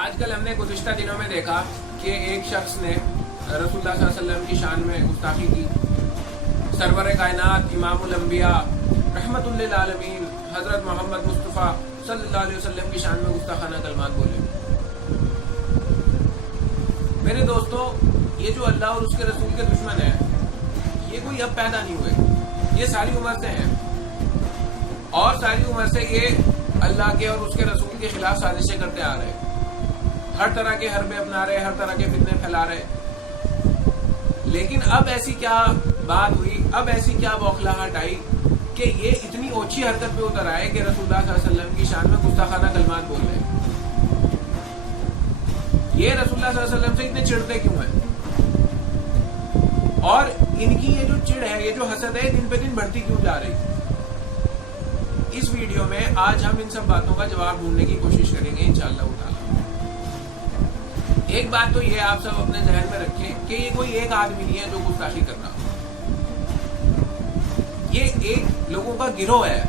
آج کل ہم نے گزشتہ دنوں میں دیکھا کہ ایک شخص نے رسول اللہ صلی اللہ علیہ وسلم کی شان میں گستاخی کی. سرور کائنات امام الانبیاء رحمت للعالمین حضرت محمد مصطفیٰ صلی اللہ علیہ وسلم کی شان میں گستاخانہ کلمات بولے. میرے دوستو، یہ جو اللہ اور اس کے رسول کے دشمن ہیں، یہ کوئی اب پیدا نہیں ہوئے، یہ ساری عمر سے ہیں، اور ساری عمر سے یہ اللہ کے اور اس کے رسول کے خلاف سازشیں کرتے آ رہے، ہر طرح کے حربے اپنا رہے، ہر طرح کے فتنے پھیلا رہے. لیکن اب ایسی کیا بات ہوئی، اب ایسی کیا بوکھلاہٹ آئی کہ یہ اتنی اوچھی حرکت پہ اتر آئے کہ رسول اللہ صلی اللہ علیہ وسلم کی شان میں گستاخانہ کلمات بول رہے ہیں. یہ رسول اللہ صلی اللہ علیہ وسلم سے اتنے چڑھتے کیوں ہیں؟ اور ان کی یہ جو چڑ ہے، یہ جو حسد ہے، دن پہ دن بڑھتی کیوں جا رہی؟ اس ویڈیو میں آج ہم ان سب باتوں کا جواب ڈھونڈنے کی کوشش کریں گے انشاءاللہ تعالی. ایک بات تو یہ آپ سب اپنے ذہن میں رکھیں کہ یہ کوئی ایک آدمی نہیں ہے جو گستاخی کر رہا، یہ ایک لوگوں کا گروہ ہے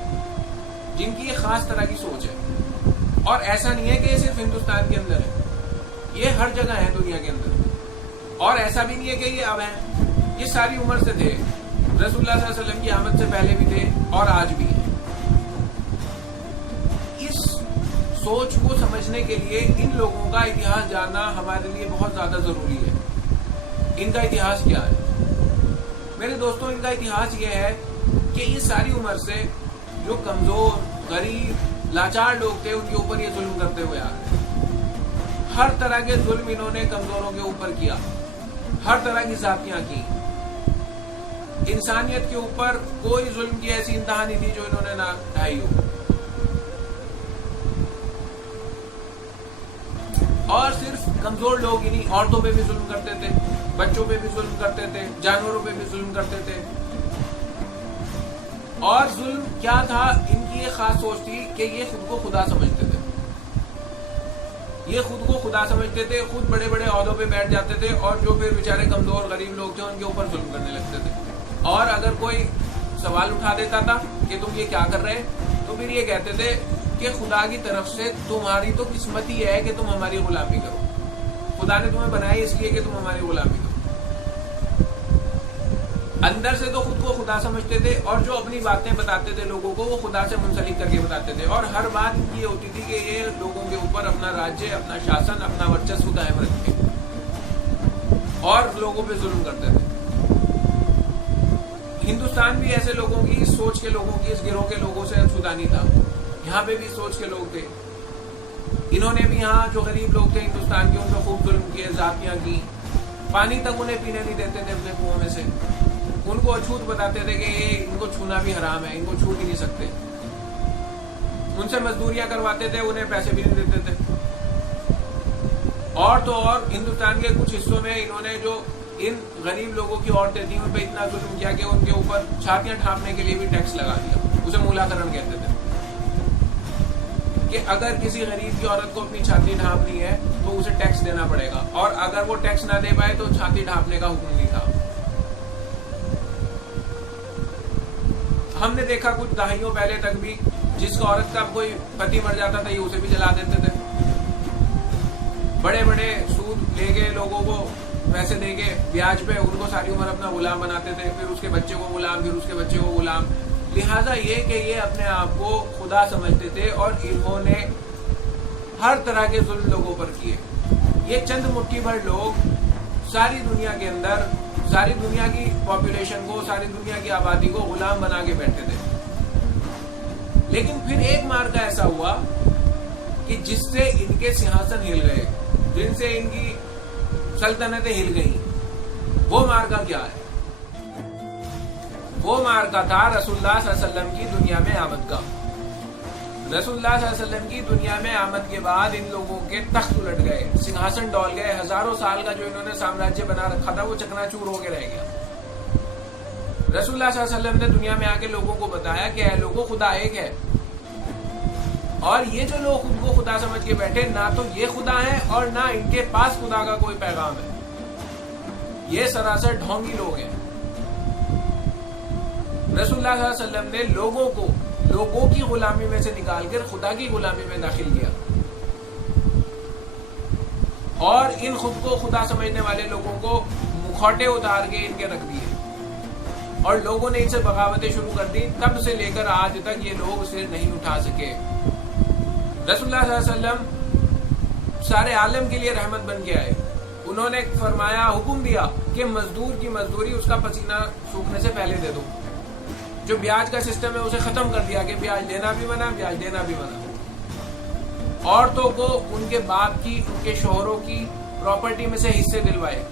جن کی ایک خاص طرح کی سوچ ہے. اور ایسا نہیں ہے کہ یہ صرف ہندوستان کے اندر ہے، یہ ہر جگہ ہے دنیا کے اندر. اور ایسا بھی نہیں ہے کہ یہ اب ہیں، یہ ساری عمر سے تھے، رسول اللہ صلی اللہ علیہ وسلم کی آمد سے پہلے بھی تھے اور آج بھی ہیں. اس سوچ کو سمجھنے کے لیے ان لوگوں کا اتہاس جاننا ہمارے لیے بہت زیادہ ضروری ہے. ان کا اتہاس کیا ہے؟ میرے دوستوں، ان کا اتہاس یہ ہے کہ یہ ساری عمر سے جو کمزور، غریب، لاچار لوگ تھے، ان کے اوپر یہ ظلم کرتے ہوئے آ رہے ہیں. ہر طرح کے ظلم انہوں نے کمزوروں کے اوپر کیا، ہر طرح کی زیادتیاں کی. انسانیت کے اوپر کوئی ظلم کی ایسی انتہا نہیں تھی جو انہوں نے نہ ڈھائی ہو. اور صرف کمزور لوگ ہی نہیں، عورتوں پہ بھی ظلم کرتے تھے، بچوں پہ بھی ظلم کرتے تھے، جانوروں پہ بھی ظلم کرتے تھے. اور ظلم کیا تھا؟ ان کی ایک خاص سوچ تھی کہ یہ خود کو خدا سمجھتے تھے، یہ خود کو خدا سمجھتے تھے، خود بڑے بڑے عہدوں پہ بیٹھ جاتے تھے، اور جو پھر بیچارے کمزور غریب لوگ تھے ان کے اوپر ظلم کرنے لگتے تھے. اور اگر کوئی سوال اٹھا دیتا تھا کہ تم یہ کیا کر رہے، تو پھر یہ کہتے تھے کہ خدا کی طرف سے تمہاری تو قسمت ہی ہے کہ تم ہماری غلامی کرو، خدا نے تمہیں بنایا اس لیے کہ تم ہماری غلامی کرو. اندر سے تو خود کو خدا سمجھتے تھے، اور جو اپنی باتیں بتاتے تھے لوگوں کو، وہ خدا سے منسلک کر کے بتاتے تھے. اور ہر بات ان کی یہ ہوتی تھی کہ یہ لوگوں کے اوپر اپنا راجیہ، اپنا شاسن، اپنا ورچسو قائم رکھیں اور لوگوں پہ ظلم کرتے تھے. ہندوستان بھی ایسے لوگوں کی، اس سوچ کے لوگوں کی، اس گروہ کے لوگوں سے چھوٹا نہیں تھا. یہاں پہ بھی سوچ کے لوگ تھے. انہوں نے بھی یہاں جو غریب لوگ تھے ہندوستان کے، ان کو خوب ظلم کیے، زیادتیاں کی. پانی تک انہیں پینے نہیں دیتے تھے اپنے کنووں میں سے. ان کو اچھوت بتاتے تھے کہ یہ ان کو چھونا بھی حرام ہے، ان کو چھو بھی نہیں سکتے. ان سے مزدوریاں کرواتے تھے، انہیں پیسے بھی نہیں دیتے تھے. اور تو اور ہندوستان کے کچھ حصوں میں انہوں نے جو ان غریب لوگوں کی عورتیں تھیں ان پہ اتنا ظلم کیا کہ ان کے اوپر چھاتیاں ڈھانپنے کے لیے بھی ٹیکس لگا دیا. اسے مولاکرن کہتے تھے کہ اگر کسی غریب کی عورت کو اپنی چھاتی ڈھانپنی ہے تو اسے ٹیکس دینا پڑے گا، اور اگر وہ ٹیکس نہ دے پائے تو چھاتی ڈھانپنے کا حکم نہیں تھا. ہم نے دیکھا کچھ دہائیوں پہلے تک بھی جس کا عورت کا کوئی پتی مر جاتا تھا یہ اسے بھی جلا دیتے تھے. بڑے بڑے سود لے کے لوگوں کو پیسے دے کے بیاج پہ ان کو ساری عمر اپنا غلام بناتے تھے، پھر اس کے بچے کو غلام، پھر اس کے بچے کو غلام. لہٰذا یہ کہ یہ اپنے آپ کو خدا سمجھتے تھے، اور انہوں نے ہر طرح کے ظلم لوگوں پر کیے. یہ چند مٹھی بھر لوگ ساری دنیا کے اندر ساری دنیا کی پاپولیشن کو، ساری دنیا کی آبادی کو غلام بنا کے بیٹھے تھے. لیکن پھر ایک مارکا ایسا ہوا کہ جس سے ان کے سنہاسن ہل گئے، جن سے ان کی سلطنتیں ہل گئیں. وہ مارکا کیا ہے؟ وہ مارکا تھا رسول اللہ صلی اللہ علیہ وسلم کی دنیا میں آمد کا. رسول اللہ صلی اللہ علیہ وسلم کی دنیا میں آمد کے بعد ان لوگوں کے تخت الٹ گئے، سنہاسن ڈول گئے. ہزاروں سال کا جو انہوں نے سامراجیہ بنا رکھا تھا وہ چکنا چور ہو کے رہ گیا. رسول اللہ صلی اللہ علیہ وسلم نے دنیا میں آ کے لوگوں کو بتایا کہ اے لوگوں، خدا ایک ہے. اور یہ جو لوگ خود کو خدا سمجھ کے بیٹھے، نہ تو یہ خدا ہے اور نہ ان کے پاس خدا کا کوئی پیغام ہے. یہ سراسر ڈھونگی لوگ ہیں. رسول اللہ صلی اللہ علیہ وسلم نے لوگوں کو لوگوں کی غلامی میں سے نکال کر خدا کی غلامی میں داخل کیا. اور ان خود کو خدا سمجھنے والے لوگوں کو مکھوٹے اتار کے ان کے رکھ دیے اور لوگوں نے ان سے بغاوتیں شروع کر دی. تب سے لے کر آج تک یہ لوگ اسے نہیں اٹھا سکے. رسول اللہ صلی اللہ علیہ وسلم سارے عالم کے لیے رحمت بن کے آئے. انہوں نے فرمایا، حکم دیا کہ مزدور کی مزدوری اس کا پسینہ سوکھنے سے پہلے دے دو. جو بیاج کا سسٹم ہے اسے ختم کر دیا کہ بیاج لینا بھی منع، بیاج دینا بھی منع. عورتوں کو ان کے باپ کی، ان کے شوہروں کی پراپرٹی میں سے حصے دلوائے.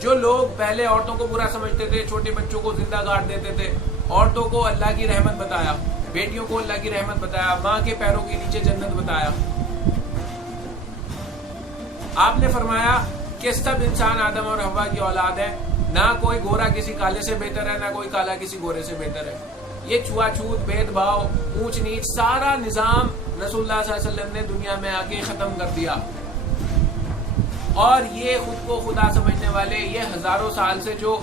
جو لوگ پہلے عورتوں کو برا سمجھتے تھے، چھوٹے بچوں کو زندہ گاڑ دیتے تھے، عورتوں کو اللہ کی رحمت بتایا، بیٹیوں کو اللہ کی رحمت بتایا، ماں کے پیروں کے نیچے جنت بتایا. آپ نے فرمایا کہ سب انسان آدم اور حوا کی اولاد ہے، نہ کوئی گورا کسی کالے سے بہتر ہے، نہ کوئی کالا کسی گورے سے بہتر ہے. یہ چھوا چھوت، بھید بھاؤ، اونچ نیچ، سارا نظام رسول اللہ صلی اللہ علیہ وسلم نے دنیا میں آ کے ختم کر دیا. اور یہ خود کو خدا سمجھنے والے، یہ ہزاروں سال سے جو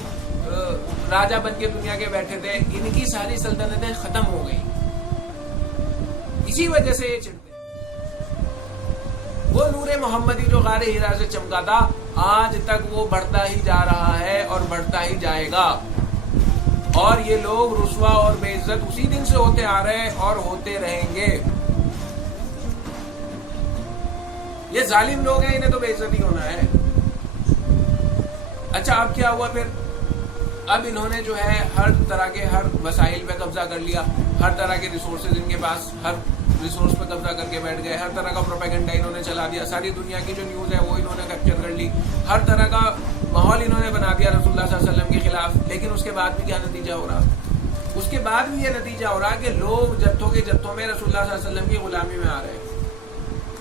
راجہ بن کے دنیا کے بیٹھے تھے، ان کی ساری سلطنتیں ختم ہو گئی. اسی وجہ سے یہ چڑھتے. وہ نور محمدی جو غار ہرا سے چمکا تھا، آج تک وہ بڑھتا ہی جا رہا ہے اور بڑھتا ہی جائے گا. اور یہ لوگ رسوا اور بے عزت اسی دن سے ہوتے آ رہے ہیں اور ہوتے رہیں گے. یہ ظالم لوگ ہیں، انہیں تو بے عزت ہی ہونا ہے. اچھا اب کیا ہوا پھر؟ اب انہوں نے جو ہے ہر طرح کے ہر وسائل پہ قبضہ کر لیا، ہر طرح کے ریسورسز ان کے پاس، ہر ریسورس پہ قبضہ کر کے بیٹھ گئے. ہر طرح کا پروپیگنڈا انہوں نے چلا دیا. ساری دنیا کی جو نیوز ہے وہ انہوں نے کیپچر کر لی. ہر طرح کا ماحول انہوں نے بنا دیا رسول اللہ صلی اللہ علیہ وسلم کے خلاف. لیکن اس کے بعد بھی کیا نتیجہ ہو رہا؟ اس کے بعد بھی یہ نتیجہ ہو رہا کہ لوگ جتھوں کے جتھوں میں رسول اللہ صلی اللہ علیہ وسلم کی غلامی میں آ رہے ہیں.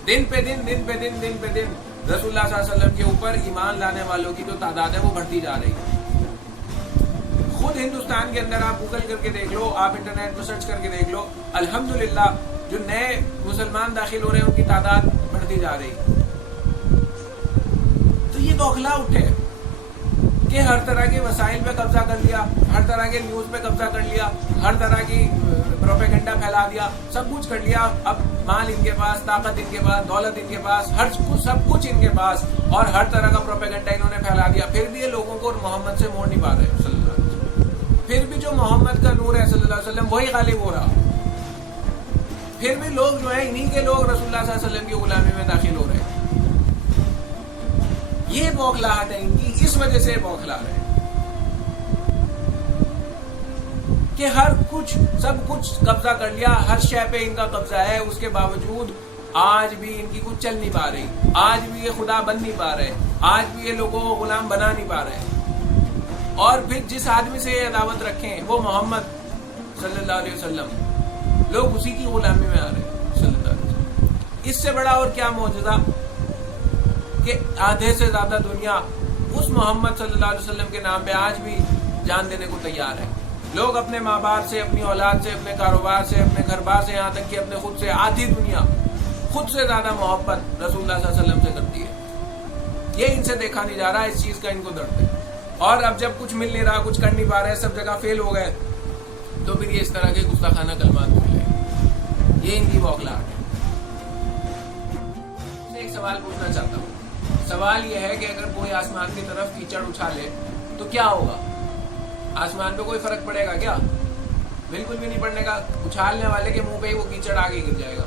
دن پہ دن رسول اللہ صلی اللہ علیہ وسلم کے اوپر ایمان لانے والوں کی جو تعداد ہے وہ بڑھتی جا رہی ہے. خود ہندوستان کے اندر آپ گوگل کر کے دیکھ لو، آپ انٹرنیٹ پہ سرچ کر کے دیکھ لو، الحمدللہ جو نئے مسلمان داخل ہو رہے ہیں ان کی تعداد بڑھتی جا رہی. تو یہ بوکھلا اٹھے کہ ہر طرح کے وسائل پہ قبضہ کر لیا، ہر طرح کے نیوز پہ قبضہ کر لیا، ہر طرح کی پروپیگنڈا پھیلا دیا، سب کچھ کر لیا. اب مال ان کے پاس، طاقت ان کے پاس، دولت ان کے پاس، ہر کچھ سب کچھ ان کے پاس، اور ہر طرح کا پروپیگنڈا انہوں نے پھیلا دیا. پھر بھی یہ لوگوں کو محمد سے موڑ نہیں پا رہے صلی اللہ علیہ وسلم. پھر بھی جو محمد کا نور ہے صلی اللہ علیہ وسلم وہی غالب ہو رہا. پھر بھی لوگ جو ہیں انہی کے لوگ رسول اللہ صلی اللہ علیہ وسلم کی غلامی میں داخل ہو رہے ہیں. یہ بوکھلاہٹ ہے ان کی، اس وجہ سے بوکھلا رہے ہیں کہ ہر کچھ سب کچھ قبضہ کر لیا، ہر شے پہ ان کا قبضہ ہے. اس کے باوجود آج بھی ان کی کچھ چل نہیں پا رہی، آج بھی یہ خدا بن نہیں پا رہے، آج بھی یہ لوگوں کو غلام بنا نہیں پا رہے. اور پھر جس آدمی سے یہ عداوت رکھیں وہ محمد صلی اللہ علیہ وسلم، لوگ اسی کی غلامی میں آ رہے ہیں صلی اللہ علیہ وسلم. اس سے بڑا اور کیا معجزہ کہ آدھے سے زیادہ دنیا اس محمد صلی اللہ علیہ وسلم کے نام پہ آج بھی جان دینے کو تیار ہے. لوگ اپنے ماں باپ سے، اپنی اولاد سے، اپنے کاروبار سے، اپنے گھر بار سے، یہاں تک کہ اپنے خود سے، آدھی دنیا خود سے زیادہ محبت رسول اللہ صلی اللہ علیہ وسلم سے کرتی ہے. یہ ان سے دیکھا نہیں جا رہا، اس چیز کا ان کو درد ہے. اور اب جب کچھ مل نہیں رہا، کچھ کر نہیں پا رہے، سب جگہ فیل ہو گئے، تو پھر یہ اس طرح کے گستاخانہ کلمات بول رہے ہیں. یہ ان کی بوکھلاہٹ ہے. میں ایک سوال پوچھنا چاہتا ہوں. سوال یہ ہے کہ اگر کوئی آسمان کی طرف کیچڑ اچھالے تو کیا ہوگا؟ آسمان پہ کوئی فرق پڑے گا کیا؟ بالکل بھی نہیں پڑنے کا. اچھالنے والے کے منہ پہ ہی وہ کیچڑ آگے گر جائے گا.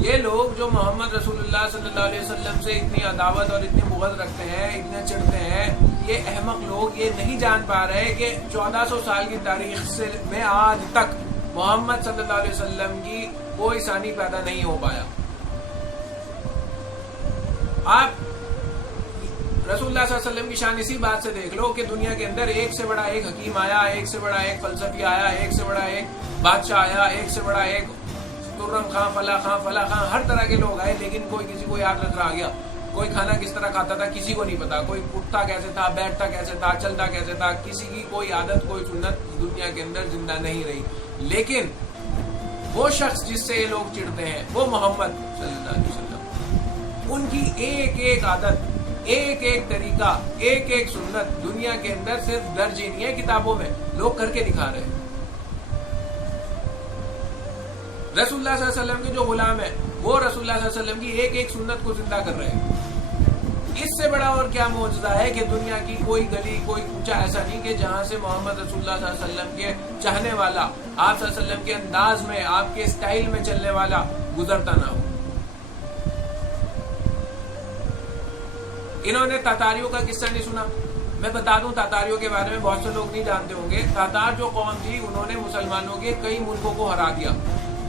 یہ لوگ جو محمد رسول اللہ صلی اللہ علیہ وسلم سے اتنی عداوت اور اتنی بغض رکھتے ہیں، اتنے چڑھتے ہیں، یہ احمق لوگ یہ نہیں جان پا رہے کہ 1400 سال کی تاریخ سے میں آج تک محمد صلی اللہ علیہ وسلم کی کوئی ثانی پیدا نہیں ہو پایا. آپ رسول اللہ صلی اللہ علیہ وسلم کی شان اسی بات سے دیکھ لو کہ دنیا کے اندر ایک سے بڑا ایک حکیم آیا، ایک سے بڑا ایک فلسفی آیا، ایک سے بڑا ایک بادشاہ آیا، ایک سے بڑا ایک ترم خان، فلاں خان، ہر طرح کے لوگ آئے، لیکن کوئی کسی کو یاد رکھ رہا گیا. کوئی کھانا کس طرح کھاتا تھا کسی کو نہیں پتا، کوئی اٹھتا کیسے تھا، بیٹھتا کیسے تھا، چلتا کیسے تھا، کسی کی کوئی عادت، کوئی سنت دنیا کے اندر زندہ نہیں رہی. لیکن وہ شخص جس سے یہ لوگ چڑھتے ہیں وہ محمد صلی اللہ علیہ وسلم. ان کی ایک ایک عادت، ایک ایک طریقہ، ایک ایک سنت دنیا کے اندر صرف درج ہی نہیں ہے کتابوں میں، لوگ کر کے دکھا رہے ہیں. رسول اللہ صلی اللہ علیہ وسلم کے جو غلام ہیں وہ رسول اللہ صلی اللہ علیہ وسلم کی ایک ایک سنت کو زندہ کر رہے ہیں. اس سے بڑا اور کیا معجزہ ہے کہ دنیا کی کوئی گلی کوئی کوچہ ایسا نہیں کہ جہاں سے محمد رسول اللہ صلی اللہ علیہ وسلم کے چاہنے والا، آپ صلی اللہ علیہ وسلم کے انداز میں، آپ کے اسٹائل میں چلنے والا گزرتا نہ ہو. انہوں نے تاتاریوں کا قصہ نہیں سنا؟ میں بتا دوں تاتاریوں کے بارے میں بہت سے لوگ نہیں جانتے ہوں گے. تاتار جو قوم تھی انہوں نے مسلمانوں کے کئی ملکوں کو ہرا دیا،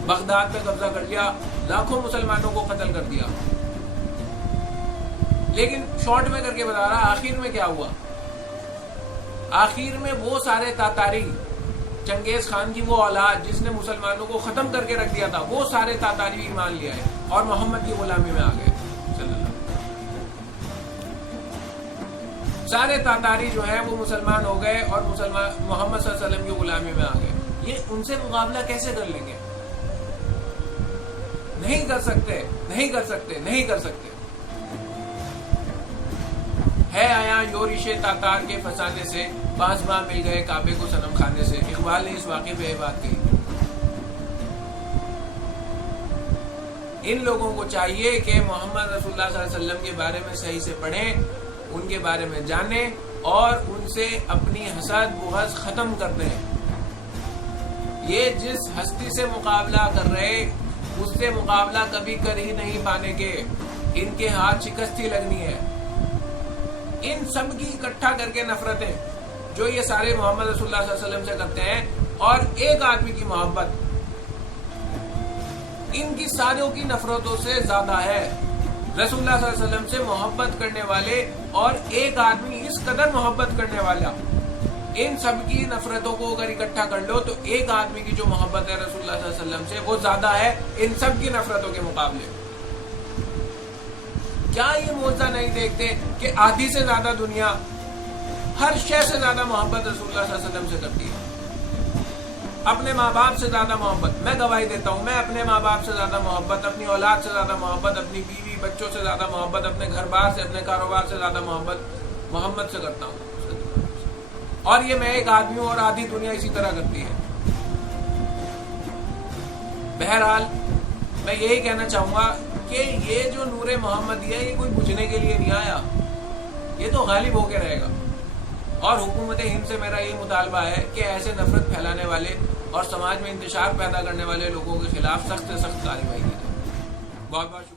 بغداد پہ قبضہ کر لیا، لاکھوں مسلمانوں کو قتل کر دیا. لیکن شارٹ میں کر کے بتا رہا، آخر میں کیا ہوا؟ آخر میں وہ سارے تاتاری، چنگیز خان کی وہ اولاد جس نے مسلمانوں کو ختم کر کے رکھ دیا تھا، وہ سارے تاتاری ایمان لے آئے اور محمد کی غلامی میں آ گئے. سارے تاتاری جو ہیں وہ مسلمان ہو گئے اور محمد صلی اللہ علیہ وسلم کی غلامی میں آ گئے. یہ ان سے مقابلہ کیسے کر لیں گے؟ نہیں کر سکتے، نہیں کر سکتے، نہیں کر سکتے. ہے آیا یورش تاتار کے فسانے سے، باز ماہ مل گئے کعبے کو صنم خانے سے. اقبال نے اس واقعے پہ یہ بات کہی. ان لوگوں کو چاہیے کہ محمد رسول اللہ صلی اللہ علیہ وسلم کے بارے میں صحیح سے پڑھیں، ان کے بارے میں جانیں اور ان سے اپنی حسد بغض ختم کر دیں. یہ جس ہستی سے مقابلہ کر رہے اس سے مقابلہ کبھی کر ہی نہیں پانے کے. ان کے ہاتھ شکست ہی لگنی ہے. ان سب کی اکٹھا کر کے نفرتیں جو یہ سارے محمد رسول اللہ صلی اللہ علیہ وسلم سے کرتے ہیں، اور ایک آدمی کی محبت ان کی ساروں کی نفرتوں سے زیادہ ہے. رسول اللہ صلی اللہ علیہ وسلم سے محبت کرنے والے اور ایک آدمی اس قدر محبت کرنے والا، ان سب کی نفرتوں کو اگر اکٹھا کر لو تو ایک آدمی کی جو محبت ہے رسول اللہ صلی اللہ علیہ وسلم سے وہ زیادہ ہے ان سب کی نفرتوں کے مقابلے. کیا یہ معجزہ نہیں دیکھتے کہ آدھی سے زیادہ دنیا ہر شے سے زیادہ محبت رسول اللہ صلی اللہ علیہ وسلم سے کرتی ہے؟ اپنے ماں باپ سے زیادہ محبت، میں گواہی دیتا ہوں، میں اپنے ماں باپ سے زیادہ محبت، اپنی اولاد سے زیادہ محبت، اپنی بیوی بچوں سے زیادہ محبت، اپنے گھر بار سے، اپنے کاروبار سے زیادہ محبت محمد سے کرتا ہوں. اور یہ میں ایک آدمی ہوں اور آدھی دنیا اسی طرح کرتی ہے. بہرحال میں یہی کہنا چاہوں گا کہ یہ جو نور محمدیہ ہے یہ کوئی بجھنے کے لیے نہیں آیا، یہ تو غالب ہو کے رہے گا. اور حکومت ہند سے میرا یہ مطالبہ ہے کہ ایسے نفرت پھیلانے والے اور سماج میں انتشار پیدا کرنے والے لوگوں کے خلاف سخت سے سخت کارروائی کی جائے. بہت بہت